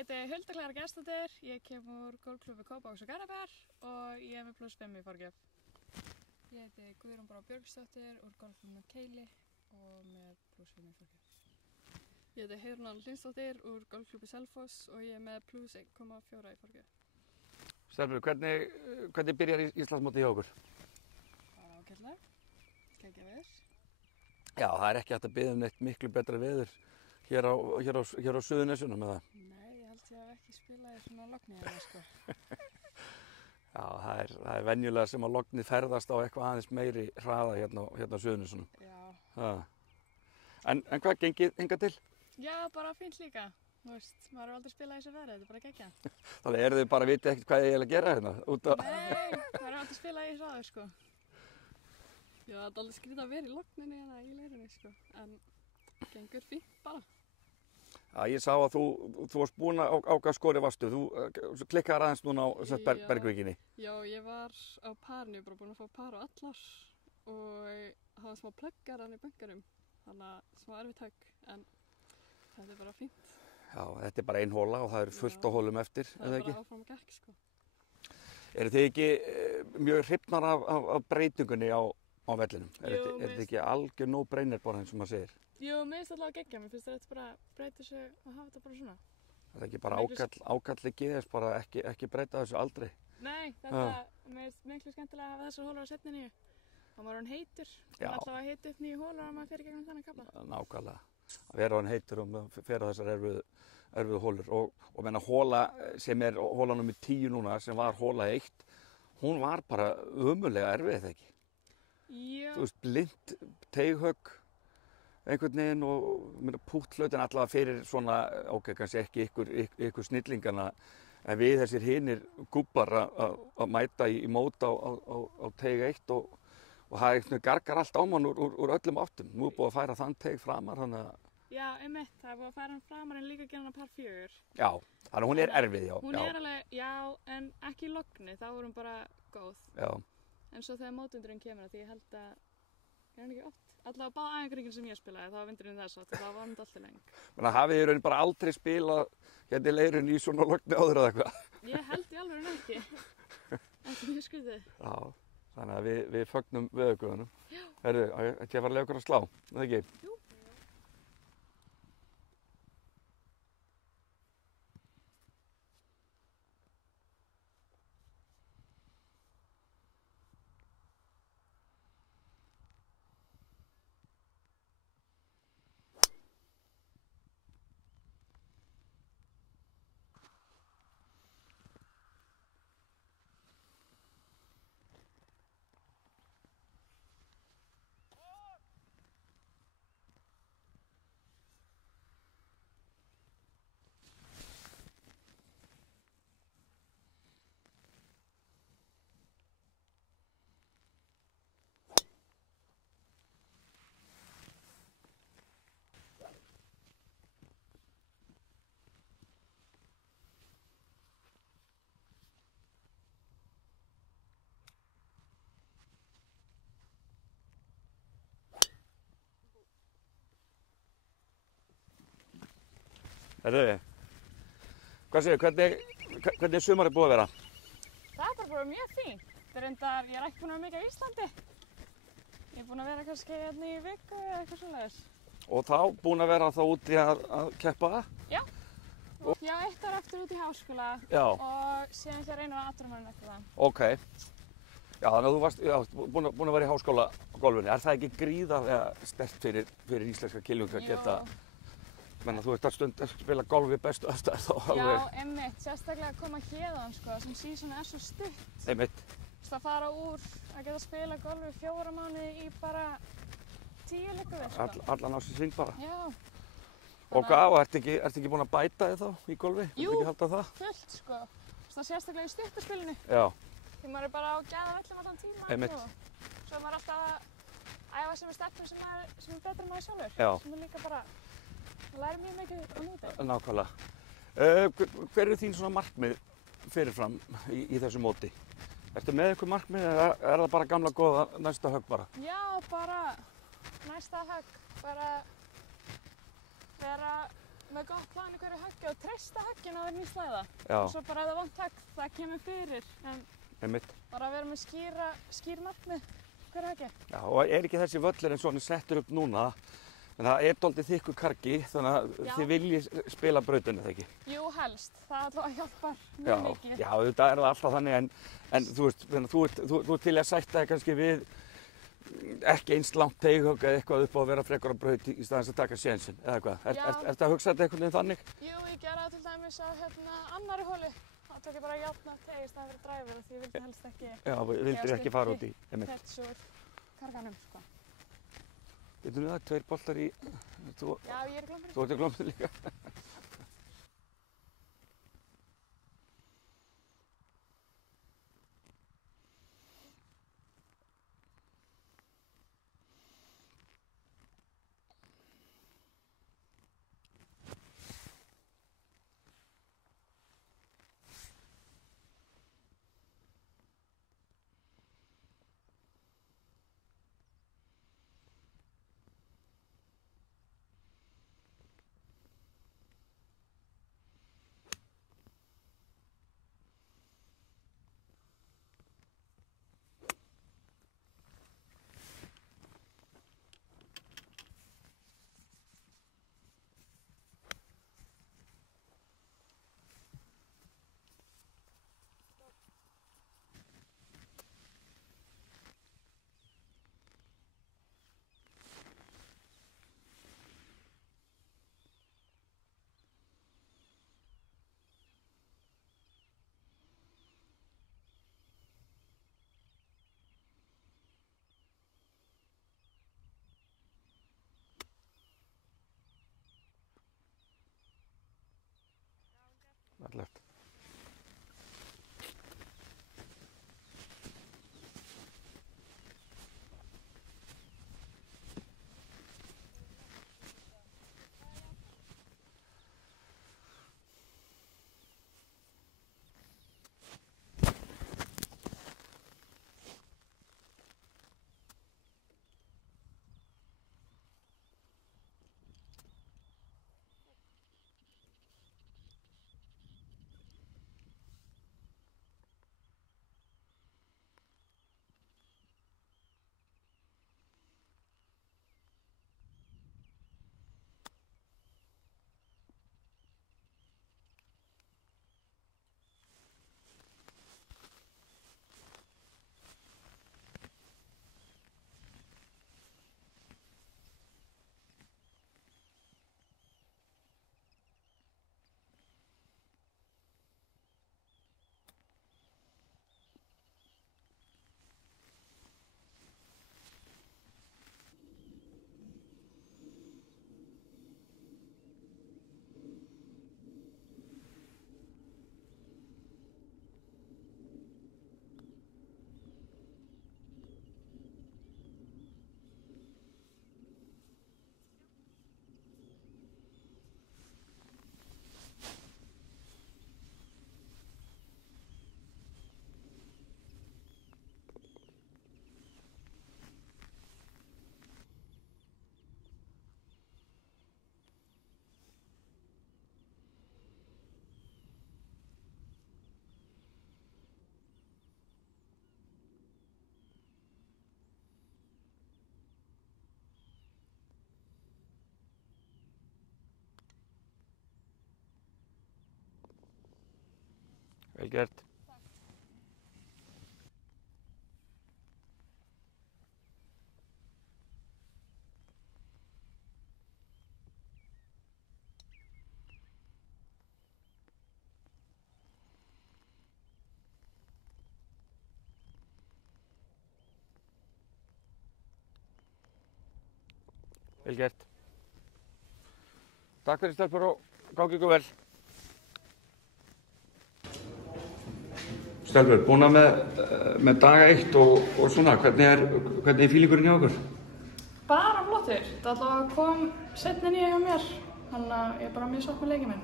heiti Hulda Klara Gestsdóttir, ég kem úr golfklúbbi Kópavogs og Garðabæjar og ég er með +5 í forgjöf. Ég heiti Guðrún Brá Björnsdóttir úr golfklúbbnum Keili og með +5 í forgjöf. Ég heiti Heiðrún Anna Hlynsdóttir úr golfklúbbi Selfoss og ég er með +1,4 í forgjöf. Stelpur, hvernig byrjar Íslandsmótið hjá okkur? Bara ágætlega, geggja veður. Já, það er ekki hægt að biðja um neitt miklu betra veður hér á Suðurnesjunum eða? Nei, ég held ég hef ekki spilað í svona logni eða sko. Já, það er venjulega sem að lognið ferðast á eitthvað aðeins meiri hraða hérna á Suðurnesjunum. Já. En hvað gengið hingað til? Já, bara fínt líka. Þú veist, maður hefur aldrei spilað í þessu veðri, þetta er bara geggja. Þannig eru þið bara að vita ekkert hvað ég að gera hérna? Nei, maður hefur aldrei spilað í þessu aður sko. Já, það er aldrei skrítið að vera í logninni hérna í leirunni sko, en gengur fínt bara. Já, ég sá að þú varst búin á hvað skori varstu, þú klikkaðir aðeins núna á Bergvíkinni. Já, ég var á parinu, bara búin að fá par á allar og hafa smá pluggar hann í bunkarum, þannig að smá erfitt högg, en þetta er bara fínt. Já, þetta er bara ein hóla og það eru fullt á hólum eftir, eða ekki? Það er bara áfram að gekk, sko. Eru þið ekki mjög hrifnar af breytingunni á vellinum? Er þetta ekki algjör no-brainer bara eins og maður segir? Jú, mér finnst alltaf að geggja, mér finnst þetta bara breyta sig og hafa þetta bara svona. Það er ekki bara ákalli GS, bara ekki breyta þessu aldrei? Nei, mér finnst miklu skemmtilega að hafa þessar hólur á seinni nýju. Þá maður hann heitur, það er alltaf að heita upp nýju hólur og maður fer í gegnum þannig kafla. Nákvæmlega, að vera hann heitur og fer á þessar erfiðu hólur. Og menna hóla sem er hóla nr. 10 núna, sem var hóla 1, hún var bara ömurlega erfið, eða ekki? Já. Þú veist, blind teighögg einhvern veginn og púttlautin allavega fyrir svona, ok, kannski ekki ykkur snillingana, en við þessir hinir gúbbar að mæta í mót á teig 1 og það eitthvað gargar allt á mann úr öllum áttum. Nú er búið að færa þann teig framar, þannig að... Já, einmitt, það er búið að færa hann framar en líka gera hann par 4. Já, þannig að hún er erfið, já. Hún er alveg, já, en ekki í logni, þá er hún bara góð. Já. En svo þegar mótundurinn kemur því ég held að, er hann ekki oft? Allavega báða æfingarringin sem ég spilaði, þá var vindurinn þess átt og það var hann alltaf leng. Menna, hafið þið raun bara aldrei spilað hérna í leirunni í svona logni áður eða eitthvað? Ég held í alveg ekki. Ekki mjög skrítið. Já, þannig að við fögnum veðurguðunum. Herðu, ætti ég að fara að lega okkur að slá, eða ekki? Jú. Herðu, hvað segir, hvernig er sumarið búið að vera? Það er bara mjög fínt. Ég er ekki búin að vera mikið á Íslandi. Ég er búin að vera kannski hérna í viku eða eitthvað svoleiðis. Og þá búin að vera þá úti að keppa? Já. Já, 1 ár aftur út í háskóla. Já. Og síðan ekki að reyna að atvinnumann eftir það. Ok. Já, þannig að þú varst búin að vera í háskóla á golfinu. Er það ekki gríðarlega sterkt fyrir íslenska kylfinga að geta... Menna, þú ert að stund að spila golf við bestu aðstæður þá alveg. Já, einmitt. Sérstaklega að koma héðan, sko, sem sísoni er svo stutt. Einmitt. Þú veist, að fara úr að geta spila golf í 4 mánuði í bara 10 leikur, sko. Allan á sig sving bara. Já. Og hvað, og ertu ekki búin að bæta þig þá í golfi? Jú, ekki halda það? fullt, sko. Þú veist, sérstaklega í stuttarspilinu. Já. Því maður er bara á gæða vellum allan tíma. Einmitt. Svo er maður alltaf að æfa sig með stelpum sem er betra en maður sjálfur. Já. Sem er líka bara... Það lærir mjög mikið á núti. Nákvæmlega. Hver eru þín svona markmið fyrirfram í þessu móti? Ertu með eitthvað markmið eða er það bara gamla góða næsta högg bara? Já, bara næsta högg. Bara vera með gott plan í hverju höggi og treysta högginu á þeirni slæða. Já. Og svo bara ef það vant högg, það kemur fyrir. En Einmitt. bara að vera með skýr markmið hverju höggi. Já, og er ekki þessi völlur eins og hann er settur upp núna, en það er dálítið þykkur kargi, þannig að þið viljið spila brautinu, þegar ekki? Jú, helst. Það allavega hjálpar Já, mjög mikið. já, auðvitað er það alltaf þannig, en þú veist, þú ert til að sætta þig kannski við ekki eins langt teighögg eða eitthvað upp á að vera frekar á braut í staðins að taka sénsinn, eða hvað? Ertu að hugsa þetta einhvern veginn þannig? Jú, ég gerði það til dæmis á annarri holu. Það tók ég bara járna teig í staðinn fyrir dræfur og því ég vildi helst ekki Já, vildir ekki fara út í, einmitt. Þetta svo karganum, sko. Veitum við það, 2 boltar í... Já, ég er í glómurinn. Þú ert í glómurinn líka. Allert. Vel gert. Vel gert. Takk fyrir stelpur og gangi ykkur vel. Stelpur, búin að með dag 1 og svona, hvernig er fílingurinn hjá okkur? Bara flottur. Það alltaf kom seinni nýja hjá mér, þannig að ég er bara mjög sátt með leikinn minn.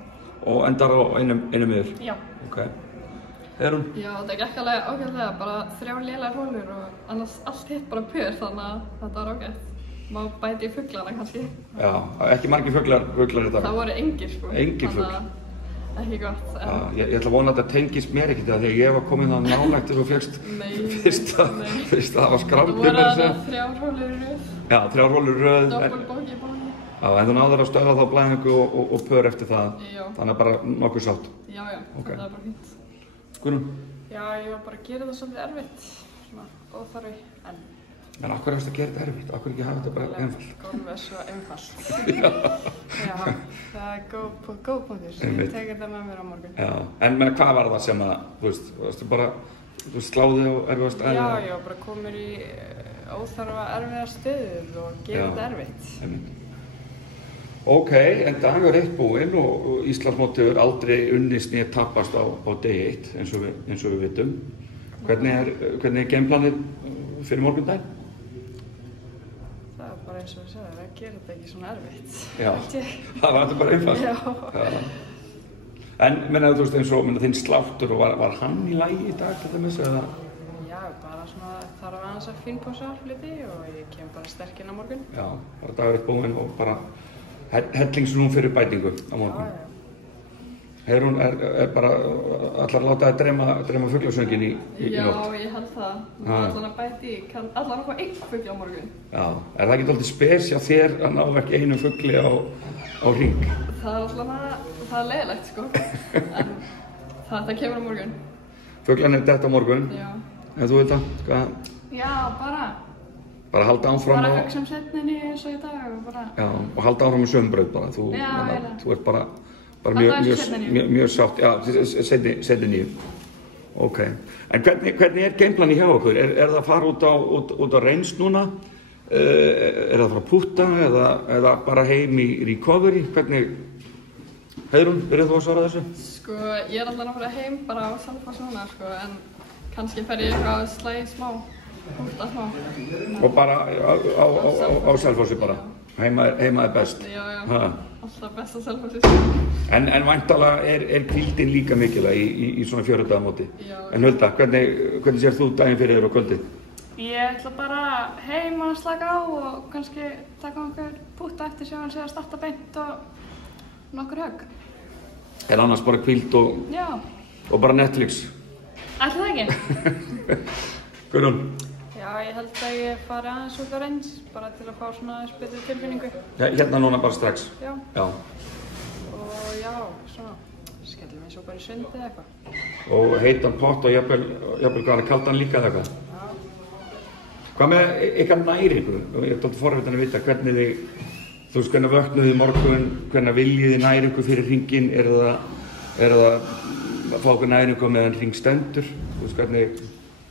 Og endar á einu miður? Já. Ok. Eyrún? Já, það gekk alveg ágætlega, bara 3 lélegar holur og annars allt hitt bara pur, þannig að þetta var ágætt. Má bæti í fuglana kannski. Já, ekki margir fuglar þetta. Það voru engir sko. Engir fugl. Ekki gott. Já, ég ætla að vona að þetta tengist mér ekkert þegar ég var komin það nálægt og fékkst fyrst að það var skrámt. Það voru þarna 3 rólur í röð. Já, 3 rólur í röð. Doppelbók í bóki. Já, en þú náður að stöðva þá blæðingu og pör eftir það. Já. Þannig að bara nokkuð sátt. Já, okay. Það var bara fínt. Guðrún? Já, ég var bara að gera það svolítið erfitt. Svona óþarfi, En af hverju varstu að gera þetta erfitt? Af hverju ekki hafa þetta bara einfalt? Golf svo einfalt. Já, það góð punktur. Ég tek þetta með mér á morgun. Já, en hvað var það sem að, varstu bara, sláði á erfiða staði? Já, ég var bara komin í óþarfa erfiða stöðu og gera þetta erfitt. Ok, en dagur 1 búinn og Íslandsmótið hefur aldrei unnist né tapast á degi 1 eins og við vitum. Hvernig er gameplanið fyrir morgundaginn? Það er bara eins og við segðum, það gerir þetta ekki svona erfitt. Já, það var þetta bara einfalt. Já. En þú veist eins og þinn sláttur og var hann í lagi í dag til dæmis eða? Já, bara svona þarf aðeins að fínpússa hluti og ég kem bara sterk inn á morgun. Já, bara dagur 1 búinn og bara hellingsnúm fyrir bætingu á morgun. Heiðrún er bara allar að láta að dreyma fuglasöngin í nótt. Já, ég held það. Allar að bæti, allar að fá 1 fugl á morgun. Já, er það ekki dálítið spes hjá þér að ná ekki einu fugli á hring? Það er alltaf það er leiðilegt sko, en það kemur á morgun. Fuglan er detta á morgun? Já. En þú veit það? Hvað? Já, Bara halda áfram Bara hugsa setninni eins og í dag og bara... Já, og halda áfram með sömu braut bara. Þú ert bara mjög sátt, já, seinni 9. Ok, en hvernig er gameplanið hjá okkur? Er það að fara út á reynsl núna? Er það að fara að pútta eða bara heim í recovery? Hvernig, Heiðrún, byrjuð þú að svara þessu? Sko, ég er alltaf að fara heim bara á Selfoss núna, sko, en kannski fer ég eitthvað að slæði smá, pútta smá. Og bara á Selfossi bara? Heima er best? Já, alltaf best á Selfossi. En væntanlega er hvíldin líka mikilvæg í svona 4 daga móti. Já. En Hulda, hvernig sér þú daginn fyrir þér á kvöldið? Ég ætla bara heim að slaka á og kannski taka okkur pútta eftir sem hann sé að starta beint og nokkur högg. En annars bara hvíld og bara Netflix? Ætli það ekki? Guðrún? Já, ég held að ég fari aðeins út á reyns, bara til að fá svona aðeins betri tilfinningu. Já, hérna núna bara strax? Já. Og já, svona, skellum við svo bara í sundi eða eitthvað. Og heitan pott og jafnvel kaldan líka eða eitthvað? Já. Hvað með ykkar næringu? Ég er tótt forvitin að vita hvernig þú veist, hvernig vöknuðu í morgun, hvernig viljið þið næringu fyrir hringinn? Er það að fá okkur næringu meðan hring stendur? Þú veist, hvernig...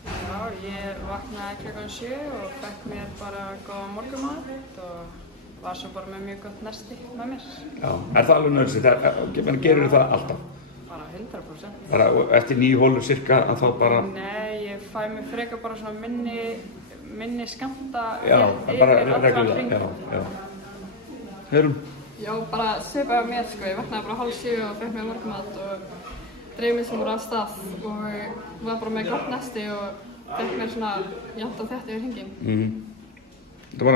Já, ég vaknaði klukkan 7 og fekk mér bara góða morgunmat og var svo bara með mjög gott nesti með mér. Já, er það alveg nauðsynlegt? Gerur það alltaf? Bara 100%. Bara eftir 9 hólur cirka að þá bara... Nei, ég fæ mér frekar bara svona minni skammta yfir allan hring. Já. Heiðrún? Já, bara svipaði mér sko, ég vaknaði bara 6:30 og fekk mér morgunmat og dreif mig sem bara af stað og var bara með gott nesti og fekk mér svona jafnt og þétt yfir hringinn. Það var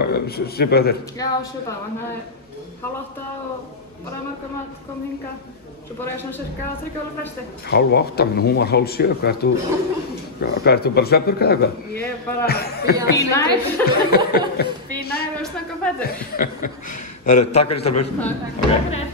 svipaði þér? Já, svipaði, vaknaði 7:30 og bara morgunmat, kom hingað. Svo bara ég svona cirka 3 ára fresti. 7:30, menn hún var 6:30, hvað ert þú bara svefnburg eða eitthvað? Ég er bara bínær og snögg á fætur. Takk fyrir Stelbur. Takk fyrir.